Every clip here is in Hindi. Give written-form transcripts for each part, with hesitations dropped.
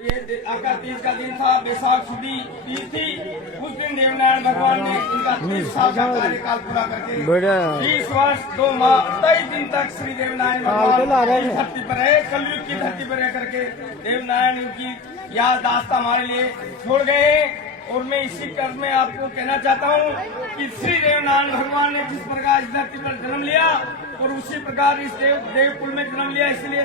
ये आपका तीज का दिन था, बैसाख सुदी तीज थी। उस दिन देवनारायण भगवान ने इनका 30 साल का कार्यकाल पूरा करके 30 वर्ष 2 माह 23 दिन तक श्री देवनारायण भगवान इस धरती पर रहे, कलयुग की धरती पर रह करके देवनारायण की याद दास्ता हमारे लिए छोड़ गए हैं। और मैं इसी कर्म में आपको कहना चाहता हूँ कि श्री देवनारायण भगवान ने जिस प्रकार इस धरती पर जन्म लिया और उसी प्रकार इस देवकुल में जन्म लिया, इसलिए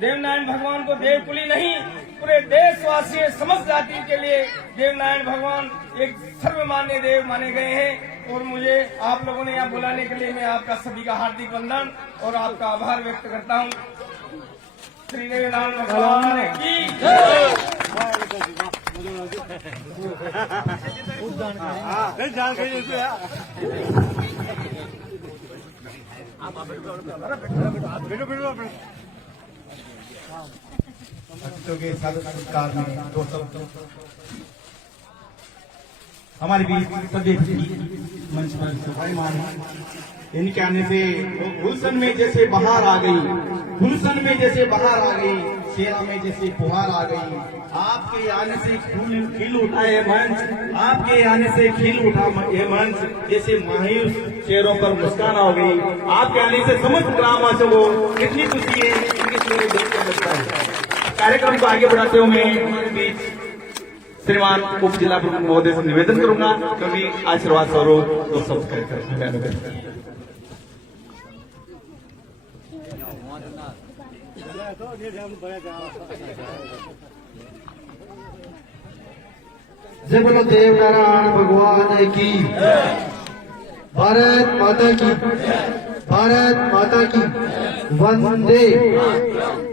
देवनारायण भगवान को देवकुल ही नहीं पूरे देशवासी समस्त जाति के लिए देवनारायण भगवान एक सर्वमान्य देव माने गए हैं। और मुझे आप लोगों ने यहाँ बुलाने के लिए मैं आपका सभी का हार्दिक वंदन और आपका आभार व्यक्त करता हूँ। श्री देवनारायण भगवान की जय। भक्तों के साधु संस्कार में दो शब्द हमारे बीच सदैव मंच पर शोभायमान है। इनके आने से गुलशन में जैसे बहार आ गई, गुलशन में जैसे बहार आ गई, शेरा में जैसे फुहार आ गई। आपके आने से खिल उठा ये मंच, आपके आने से खिल उठा ये मंच, जैसे मायूस चेहरों पर मुस्कान आ गई। आपके आने से समस्त ग्रामवासियों को कितनी खुशी है, इनके चेहरे देख कर लगता है। कार्यक्रम को आगे बढ़ाते हुए हमारे बीच श्रीमान उप जिला प्रमुख महोदय से निवेदन करूंगा कभी आशीर्वाद स्वरूप तो सब्सक्राइब जय बोलो देवनारायण भगवान की, भारत माता की, भारत माता की, वंदे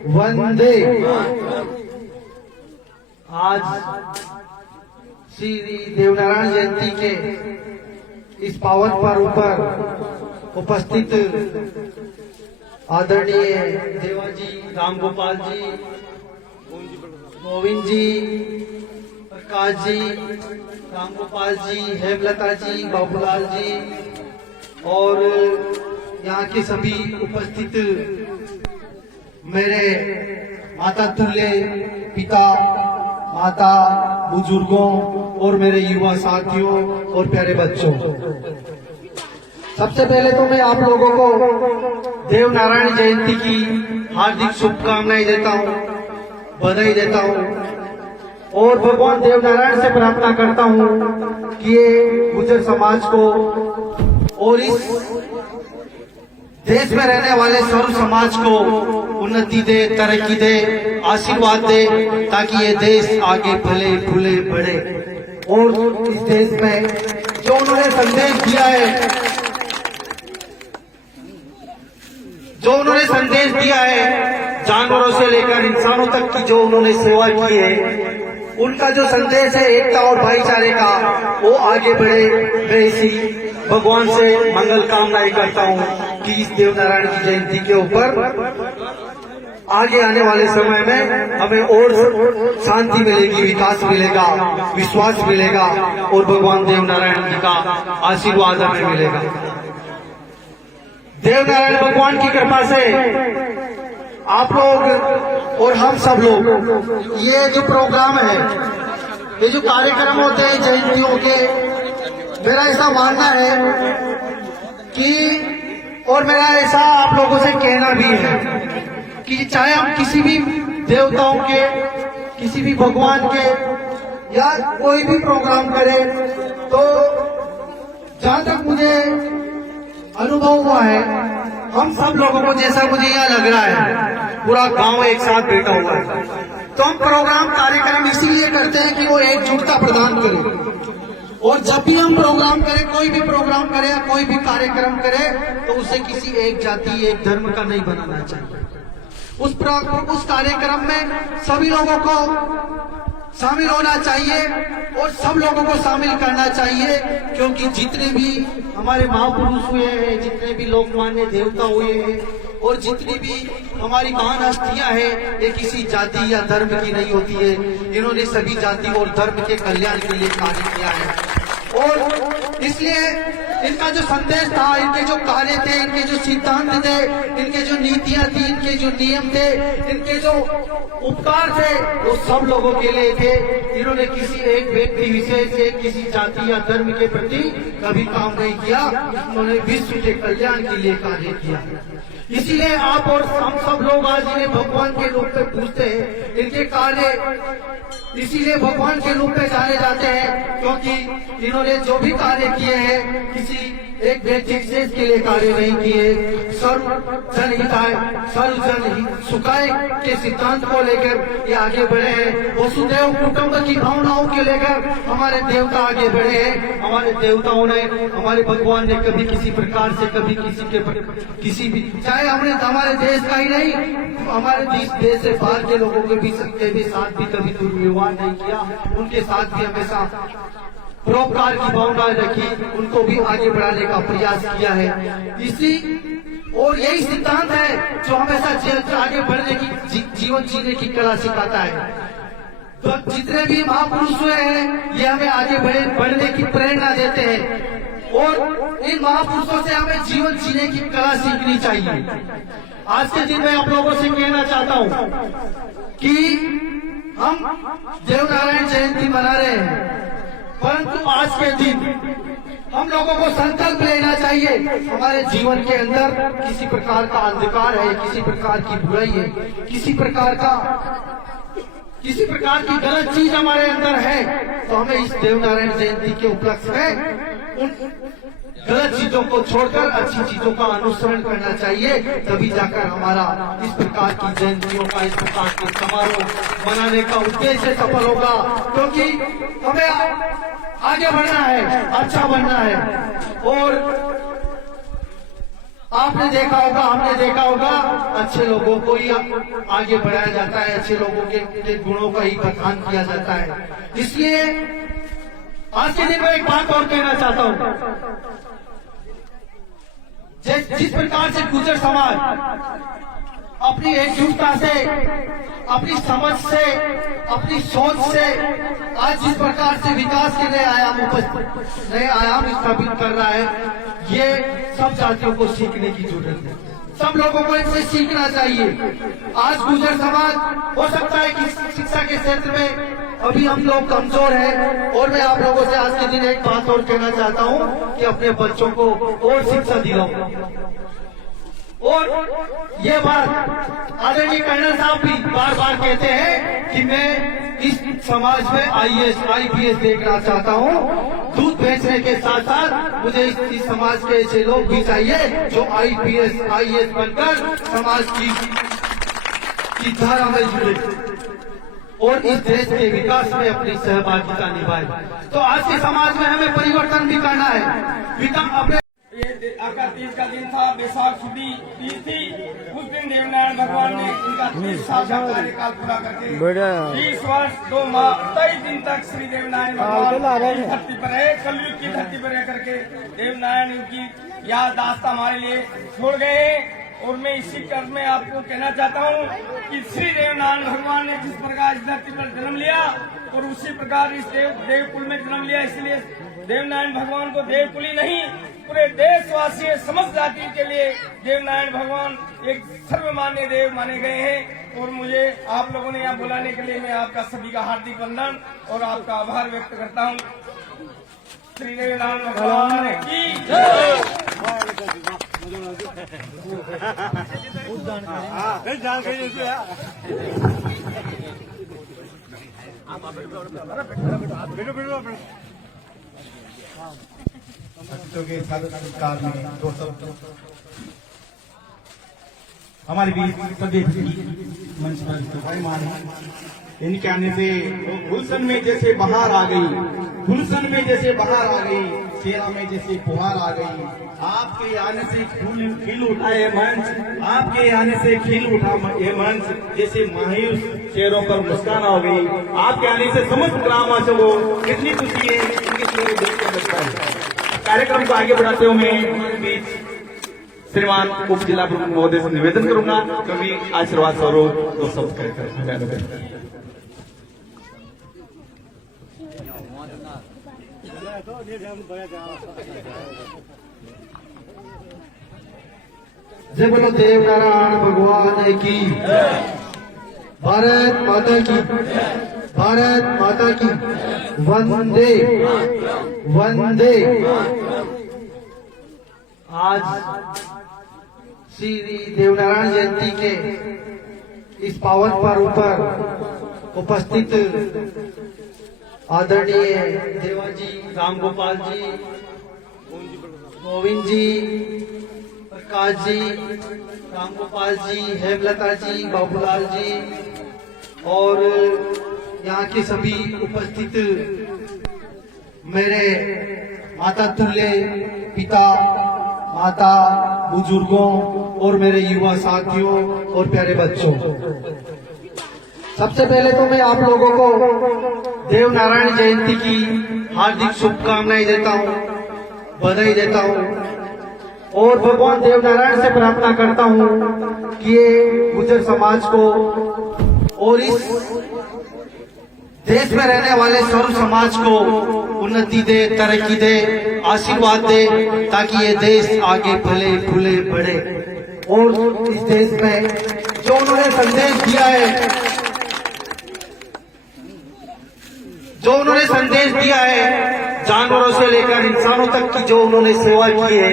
वंदे। आज श्री देवनारायण जयंती के इस पावन पर्व पर उपस्थित आदरणीय देवाजी, राम गोपाल जी, गोविंद जी, प्रकाश जी, राम गोपाल जी, हेमलता जी, बाबूलाल जी और यहाँ के सभी उपस्थित मेरे माता तुल्य पिता, माता, बुजुर्गों और मेरे युवा साथियों और प्यारे बच्चों, सबसे पहले तो मैं आप लोगों को देवनारायण जयंती की हार्दिक शुभकामनाएं देता हूँ, बधाई देता हूँ और भगवान देवनारायण से प्रार्थना करता हूँ कि ये गुर्जर समाज को और इस देश में रहने वाले सर्व समाज को उन्नति दे, तरक्की दे, आशीर्वाद दे, ताकि ये देश आगे फले फूले बढ़े। और इस देश में जो उन्होंने संदेश दिया है, जो उन्होंने संदेश दिया है, जानवरों से लेकर इंसानों तक की जो उन्होंने सेवा की है, उनका जो संदेश है एकता और भाईचारे का, वो आगे बढ़े। मैं इसी भगवान से मंगल कामनाएं करता हूँ कि इस देवनारायण की जयंती के ऊपर आगे आने वाले समय में हमें और शांति मिलेगी, विकास मिलेगा, विश्वास मिलेगा और भगवान देवनारायण जी का आशीर्वाद हमें मिलेगा। देवनारायण भगवान की कृपा से आप लोग और हम सब लोग, ये जो प्रोग्राम है, ये जो कार्यक्रम होते हैं जयंतियों के, मेरा ऐसा मानना है कि और मेरा ऐसा आप लोगों से कहना भी है कि चाहे हम किसी भी देवताओं के, किसी भी भगवान के या कोई भी प्रोग्राम करें, तो जहां तक मुझे अनुभव हुआ है, हम सब लोगों को, जैसा मुझे यहाँ लग रहा है, पूरा गांव एक साथ बैठा हुआ है, तो हम प्रोग्राम कार्यक्रम इसीलिए करते हैं कि वो एकजुटता प्रदान करे। और जब भी हम प्रोग्राम करें, कोई भी प्रोग्राम करें या कोई भी कार्यक्रम करें, तो उसे किसी एक जाति, एक धर्म का नहीं बनाना चाहिए। उस कार्यक्रम में सभी लोगों को शामिल होना चाहिए और सब लोगों को शामिल करना चाहिए, क्योंकि जितने भी हमारे महापुरुष हुए हैं, जितने भी लोकमान्य देवता हुए हैं और जितनी भी हमारी महान हस्तियां हैं, ये किसी जाति या धर्म की नहीं होती है। इन्होंने सभी जाति और धर्म के कल्याण के लिए कार्य किया है और इसलिए इनका जो संदेश था, इनके जो कार्य थे, इनके जो सिद्धांत थे, इनके जो नीतियां थी, इनके जो नियम थे, इनके जो उपकार थे, वो सब लोगों के लिए थे। इन्होंने किसी एक व्यक्ति विशेष से, किसी जाति या धर्म के प्रति कभी काम नहीं किया। उन्होंने विश्व के कल्याण के लिए कार्य किया। इसीलिए आप और हम सब लोग आज इन्हें भगवान के रूप में पूजते हैं। इनके कार्य इसीलिए भगवान के रूप में जाने जाते हैं, क्योंकि इन्होंने जो भी कार्य किए हैं किसी एक व्यक्ति विशेष के लिए कार्य नहीं किए। सर्व जन हिताय, सर्व जन सुखाय के सिद्धांत को लेकर ये आगे बढ़े हैं। वसुदेव कुटुंब की भावनाओं के लेकर हमारे देवता आगे बढ़े हैं। हमारे देवताओं ने, हमारे भगवान ने कभी किसी प्रकार से, कभी किसी भी, चाहे हमने हमारे देश का ही नहीं, हमारे देश से बाहर के लोगों के भी साथ भी कभी दुर्व्यवहार नहीं किया। उनके साथ भी हमेशा परोपकार की भावना रखी, उनको भी आगे बढ़ाने का प्रयास किया है। और यही सिद्धांत है जो हमेशा आगे बढ़ने की, जीवन जीने की कला सिखाता है। तो जितने भी महापुरुष हुए हैं ये हमें आगे बढ़ने की प्रेरणा देते हैं, और इन महापुरुषों से हमें जीवन जीने की कला सीखनी चाहिए। आज के दिन में आप लोगों से कहना चाहता हूँ कि हम देवनारायण जयंती मना रहे हैं, परंतु आज के दिन हम लोगों को संकल्प लेना चाहिए, हमारे जीवन के अंदर किसी प्रकार का अंधकार है, किसी प्रकार की बुराई है, किसी प्रकार की गलत चीज हमारे अंदर है, तो हमें इस देवनारायण जयंती के उपलक्ष्य में उन गलत चीजों को छोड़कर अच्छी चीजों का अनुसरण करना चाहिए। तभी जाकर हमारा इस प्रकार की जयंतियों का, इस प्रकार के समारोह मनाने का उद्देश्य सफल होगा, क्योंकि हमें आगे बढ़ना है, अच्छा बनना है। और आपने देखा होगा, हमने देखा होगा, अच्छे लोगों को ही आगे बढ़ाया जाता है, अच्छे लोगों के गुणों का ही बखान किया जाता है। इसलिए आज के दिन में एक बात और कहना चाहता हूं, जिस प्रकार से गुर्जर समाज अपनी एकजुटता से, अपनी समझ से, अपनी सोच से आज जिस प्रकार से विकास के नए आयाम स्थापित कर रहा है, ये सब जातियों को सीखने की जरूरत है। सब लोगों को इनसे सीखना चाहिए। आज गुर्जर समाज, हो सकता है कि शिक्षा के क्षेत्र में अभी हम लोग कमजोर हैं, और मैं आप लोगों से आज के दिन एक बात और कहना चाहता हूं कि अपने बच्चों को और शिक्षा दिलाओ। और ये बात आदरणीय कर्नल साहब भी बार बार कहते हैं कि मैं इस समाज में IAS IPS देखना चाहता हूं। दूध बेचने के साथ साथ मुझे इस समाज के ऐसे लोग भी चाहिए जो IPS IAS बनकर समाज की धारा में जुड़े और इस देश के विकास में अपनी सहभागिता निभाए। तो आज के समाज में हमें परिवर्तन भी करना है। ये 31 का दिन था, बैसाख सुदी तीज थी। उस दिन देवनारायण भगवान ने इनका 30 साल का कार्यकाल पूरा करके 30 वर्ष 2 माह 23 दिन तक श्री देवनारायण भगवान इस धरती पर रहे, कलयुग की धरती पर रह करके देवनारायण की याददाश्त हमारे लिए छोड़ गए हैं। और मैं इसी कर्म में आपको कहना चाहता हूँ कि श्री देवनारायण भगवान ने जिस प्रकार इस धरती पर जन्म लिया और उसी प्रकार इस देवकुल में जन्म लिया, इसलिए देवनारायण भगवान को देवकुल ही नहीं, पूरे देशवासी समस्त जाति के लिए देवनारायण भगवान एक सर्वमान्य देव माने गए हैं। और मुझे आप लोगों ने यहाँ बुलाने के लिए मैं आपका सभी का हार्दिक वंदन और आपका आभार व्यक्त करता हूँ। श्री देवनारायण भगवान की जय। बच्चों के संस्कार में 2 शब्द हमारे बीच प्रदेश की मंच पर मान है। इनके आने से गुलशन में जैसे बहार आ गई, गुलशन में जैसे बहार आ गई, शेरा में जैसे फुहार आ गई। आपके आने से खिल उठा ये मंच, आपके आने से खिल उठा ये मंच, जैसे मायूस चेहरों पर मुस्कान आ गई। आपके आने से समस्त ग्रामवासियों को कितनी खुशी है, इनके चेहरे देख के लगता है। कार्यक्रम को आगे बढ़ाते हुए मैं बीच श्रीमान उप जिला प्रमुख महोदय से निवेदन करूंगा कभी आशीर्वाद स्वरूप 2 शब्द कहकर। जय बोलो देव नारायण भगवान की, भारत माता की, भारत माता की, वंदे वंदे। आज श्री देवनारायण जयंती के इस पावन पर्व पर उपस्थित आदरणीय देवाजी, राम गोपाल जी, गोविंद जी, प्रकाश जी, राम गोपाल जी, हेमलता जी, बाबूलाल जी और यहाँ के सभी उपस्थित मेरे माता तुल्य पिता, माता, बुजुर्गों और मेरे युवा साथियों और प्यारे बच्चों, सबसे पहले तो मैं आप लोगों को देव नारायण जयंती की हार्दिक शुभकामनाएं देता हूँ, बधाई देता हूँ और भगवान देव नारायण से प्रार्थना करता हूँ कि ये गुर्जर समाज को और इस देश में रहने वाले सर्व समाज को उन्नति दे, तरक्की दे, आशीर्वाद दे, ताकि ये देश आगे फले फूले बढ़े। और इस देश में जो उन्होंने संदेश दिया है, जो उन्होंने संदेश दिया है, जानवरों से लेकर इंसानों तक की जो उन्होंने सेवा की है,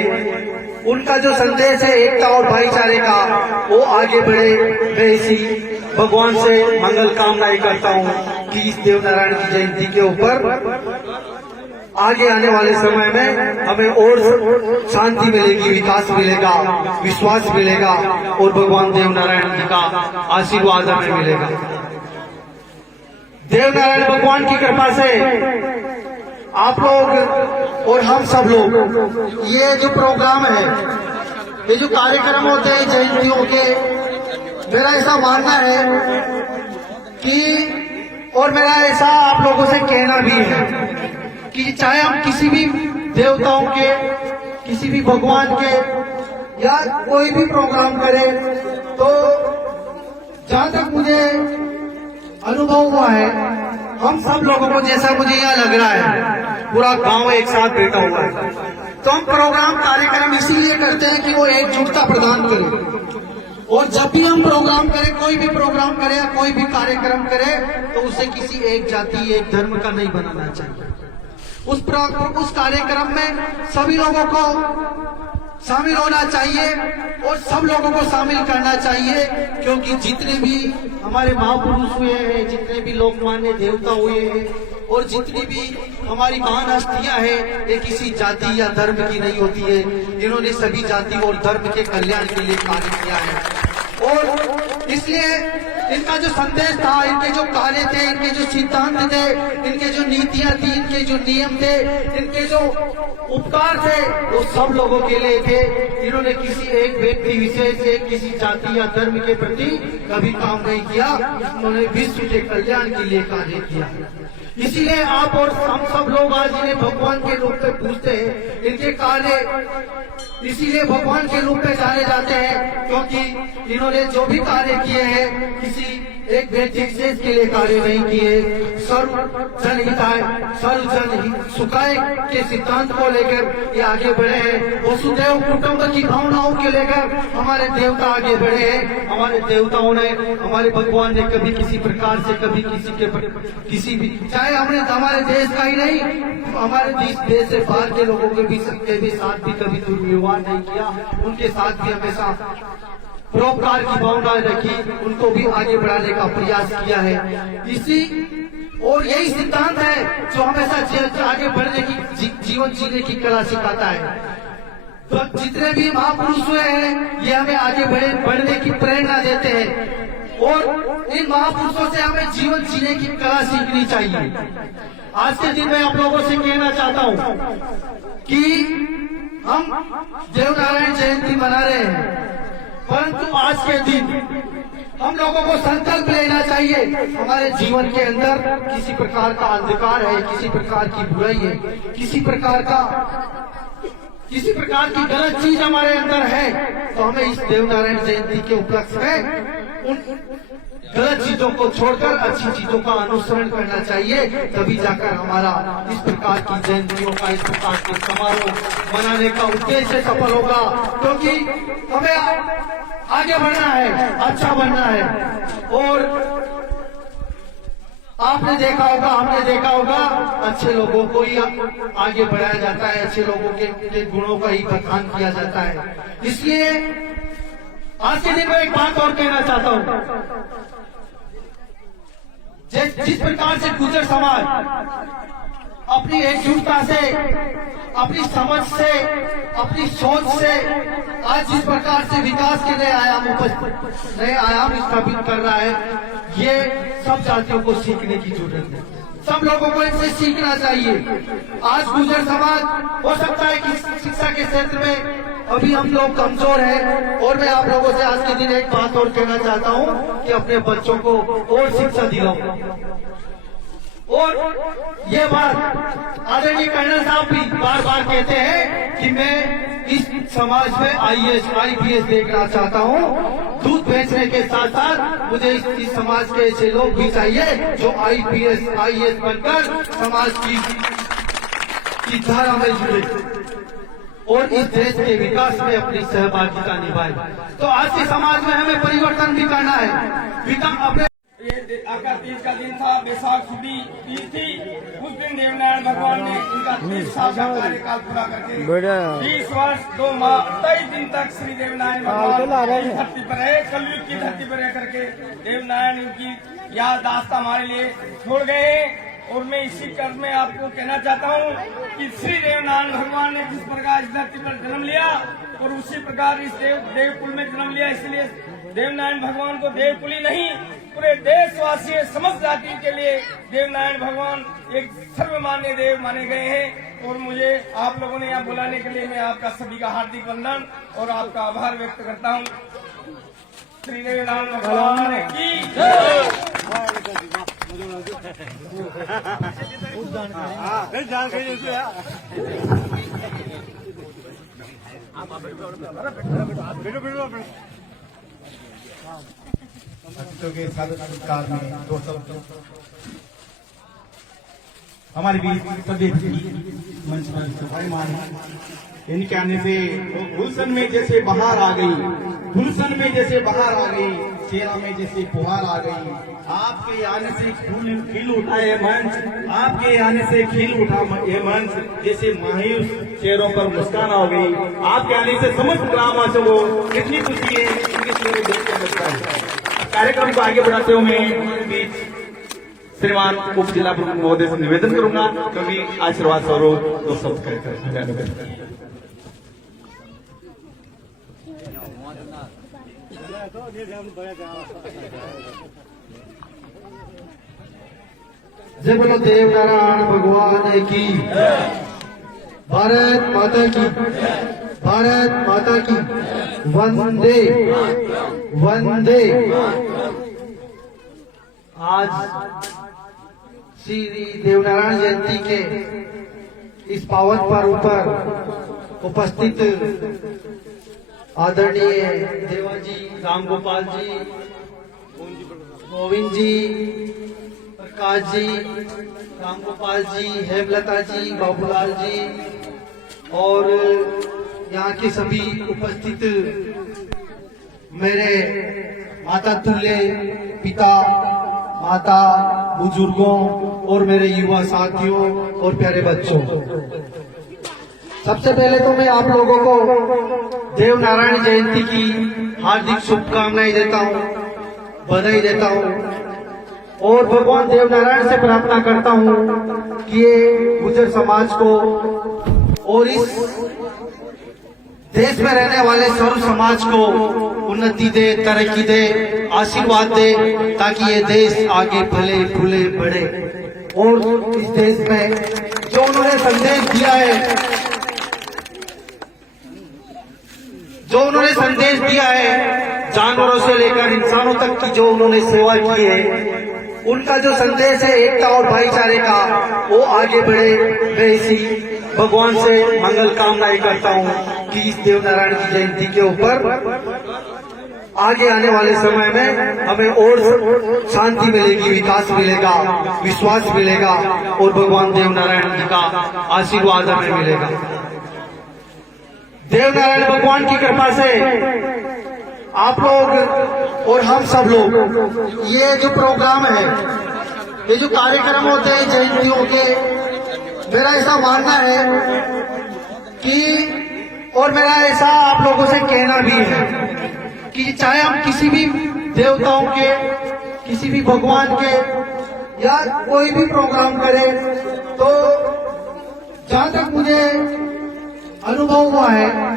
उनका जो संदेश है एकता और भाईचारे का, वो आगे बढ़े। मैं इसी भगवान से मंगल कामनाएं करता हूँ कि इस देव नारायण की जयंती के ऊपर आगे आने वाले समय में हमें और शांति मिलेगी, विकास मिलेगा, विश्वास मिलेगा और भगवान देव नारायण जी का आशीर्वाद हमें मिलेगा। देव नारायण भगवान की कृपा से आप लोग और हम सब लोग, ये जो प्रोग्राम है, ये जो कार्यक्रम होते हैं जयंतियों के, मेरा ऐसा मानना है कि और मेरा ऐसा आप लोगों से कहना भी है कि चाहे हम किसी भी देवताओं के, किसी भी भगवान के या कोई भी प्रोग्राम करें, तो जहां तक मुझे अनुभव हुआ है, हम सब लोगों को, जैसा मुझे यहाँ लग रहा है, पूरा गांव एक साथ बैठा हुआ है, तो हम प्रोग्राम कार्यक्रम इसीलिए करते हैं कि वो एकजुटता प्रदान करे। और जब भी हम प्रोग्राम करें, कोई भी प्रोग्राम करें या कोई भी कार्यक्रम करें, तो उसे किसी एक जाति, एक धर्म का नहीं बनाना चाहिए। उस कार्यक्रम में सभी लोगों को शामिल होना चाहिए और सब लोगों को शामिल करना चाहिए, क्योंकि जितने भी हमारे महापुरुष हुए हैं, जितने भी लोकमान्य देवता हुए हैं और जितनी भी हमारी महान हस्तियां हैं, ये किसी जाति या धर्म की नहीं होती है। इन्होंने सभी जाति और धर्म के कल्याण के लिए कार्य किया है और इसलिए इनका जो संदेश था, इनके जो कार्य थे, इनके जो सिद्धांत थे, इनके जो नीतियां थी, इनके जो नियम थे, इनके जो उपकार थे, वो सब लोगों के लिए थे। इन्होंने किसी एक व्यक्ति विशेष से, किसी जाति या धर्म के प्रति कभी काम नहीं किया, उन्होंने विश्व के कल्याण के लिए कार्य किया। इसीलिए आप और हम सब लोग आज इन्हें भगवान के रूप में पूजते हैं। इनके कार्य इसीलिए भगवान के रूप में जाने जाते हैं, क्योंकि इन्होंने जो भी कार्य किए हैं, किसी एक व्यक्ति विशेष के लिए कार्य नहीं किए। सर्व जनहिताय, सर्व जन सुखाय के सिद्धांत को लेकर ये आगे बढ़े हैं। वसुदेव कुटुंब की भावनाओं के लेकर हमारे देवता आगे बढ़े हैं। हमारे देवताओं ने, हमारे भगवान ने कभी किसी प्रकार से, कभी किसी भी, चाहे हमने हमारे देश का ही नहीं, हमारे देश से बाहर के लोगों के भी साथ भी कभी दुर्व्यवहार नहीं किया। उनके साथ भी हमेशा परोपकार की भावना रखी, उनको भी आगे बढ़ाने का प्रयास किया है। इसी और यही सिद्धांत है जो हमेशा आगे बढ़ने की, जीवन जीने की कला सिखाता है। तो जितने भी महापुरुष हुए हैं, ये हमें आगे बढ़ने की प्रेरणा देते हैं और इन महापुरुषों से हमें जीवन जीने की कला सीखनी चाहिए। आज के दिन में आप लोगों से कहना चाहता हूँ कि हम देव नारायण जयंती मना रहे हैं, परंतु आज के दिन हम लोगों को संकल्प लेना चाहिए, हमारे जीवन के अंदर किसी प्रकार का अंधकार है, किसी प्रकार की बुराई है, किसी प्रकार की गलत चीज हमारे अंदर है, तो हमें इस देव नारायण जयंती के उपलक्ष्य में गलत चीजों को छोड़कर अच्छी चीजों का अनुसरण करना चाहिए, तभी जाकर हमारा इस प्रकार की जयंतियों का, इस प्रकार के समारोह मनाने का उद्देश्य सफल होगा। क्योंकि हमें आगे बढ़ना है, अच्छा बनना है। और आपने देखा होगा, हमने देखा होगा, अच्छे लोगों को ही आगे बढ़ाया जाता है, अच्छे लोगों के गुणों का ही बखान किया जाता है। इसलिए आज के दिन में एक बात और कहना चाहता हूं, जिस प्रकार से गुर्जर समाज अपनी एकजुटता से, अपनी समझ से, अपनी सोच से आज जिस प्रकार से विकास के नए आयाम स्थापित कर रहा है, ये सब जातियों को सीखने की जरूरत है। सब लोगों को इनसे सीखना चाहिए। आज गुर्जर समाज, हो सकता है कि शिक्षा के क्षेत्र में अभी हम लोग कमजोर हैं, और मैं आप लोगों से आज के दिन एक बात और कहना चाहता हूं कि अपने बच्चों को और शिक्षा दिलाओ। और ये बात आदरणीय कर्नल साहब भी बार बार कहते हैं कि मैं इस समाज में IAS IPS देखना चाहता हूं। दूध बेचने के साथ साथ मुझे इस समाज के ऐसे लोग भी चाहिए जो IPS IAS बनकर समाज की धारा में जुड़े और इस देश के विकास में अपनी सहभागिता निभाए। तो आज के समाज में हमें परिवर्तन भी करना है। अपने ये आपका तीज का दिन था, बैसाख सुदी तीज थी। उस दिन देवनारायण भगवान ने इनका 30 साल का कार्यकाल पूरा करके 20 वर्ष 2 माह 23 दिन तक श्री देवनारायण भगवान इस धरती पर रहे, कलयुग की धरती पर रह करके देवनारायण की याददाश्त हमारे लिए छोड़ गए हैं। और मैं इसी कर्म में आपको कहना चाहता हूँ कि श्री देवनारायण भगवान ने जिस प्रकार इस धरती पर जन्म लिया और उसी प्रकार इस देवकुल में जन्म लिया, इसलिए देवनारायण भगवान को देवकुल ही नहीं, पूरे देशवासी समस्त जाति के लिए देवनारायण भगवान एक सर्वमान्य देव माने गए हैं। और मुझे आप लोगों ने यहाँ बुलाने के लिए मैं आपका सभी का हार्दिक वंदन और आपका आभार व्यक्त करता हूँ। श्री देवनारायण भगवान की जय। बच्चों के संस्कार में 2 शब्द हमारे बीच प्रदेश की मंच पर सभायमान है। इनके आने से गुलशन में जैसे बहार आ गई, गुलशन में जैसे बहार आ गई, चेहरा में जैसे फुहार आ गई। आपके आने से खिल उठा ये मंच, आपके आने से खिल उठा ये मंच, जैसे मायूस चेहरों पर मुस्कान आ गई। आपके आने से समस्त ग्रामवासियों को कितनी खुशी है, इनके चेहरे देख कर लगता है। कार्यक्रम को आगे बढ़ाते हुए मैं बीच श्रीमान उप जिला प्रमुख महोदय से निवेदन करूंगा, क्योंकि आशीर्वाद स्वरूप 2 शब्द कहकर जय बोलो देवनारायण भगवान की, भारत माता की, भारत माता की, वंदे वंदे। आज श्री देवनारायण जयंती के इस पावन पर्व पर उपस्थित आदरणीय देवाजी, राम गोपाल जी, गोविंद जी, प्रकाश जी, राम गोपाल जी, हेमलता जी, बाबूलाल जी और यहाँ के सभी उपस्थित मेरे माता तुल्य पिता, माता, बुजुर्गों और मेरे युवा साथियों और प्यारे बच्चों, सबसे पहले तो मैं आप लोगों को देवनारायण जयंती की हार्दिक शुभकामनाएं देता हूँ, बधाई देता हूँ और भगवान देवनारायण से प्रार्थना करता हूँ कि ये गुर्जर समाज को और इस देश में रहने वाले सर्व समाज को उन्नति दे, तरक्की दे, आशीर्वाद दे, ताकि ये देश आगे फले फूले बढ़े। और इस देश में जो उन्होंने संदेश दिया है, जो उन्होंने संदेश दिया है, जानवरों से लेकर इंसानों तक की जो उन्होंने सेवा की है, उनका जो संदेश है एकता और भाईचारे का, वो आगे बढ़े। मैं इसी भगवान से मंगल कामनाएं करता हूँ कि इस देवनारायण की जयंती के ऊपर आगे आने वाले समय में हमें और शांति मिलेगी, विकास मिलेगा, विश्वास मिलेगा और भगवान देवनारायण जी का आशीर्वाद हमें मिलेगा। देवनारायण भगवान की कृपा से आप लोग और हम सब लोग, ये जो प्रोग्राम है, ये जो कार्यक्रम होते हैं जयंतियों के, मेरा ऐसा मानना है कि, और मेरा ऐसा आप लोगों से कहना भी है कि चाहे हम किसी भी देवताओं के, किसी भी भगवान के या कोई भी प्रोग्राम करें, तो जहां तक मुझे अनुभव हुआ है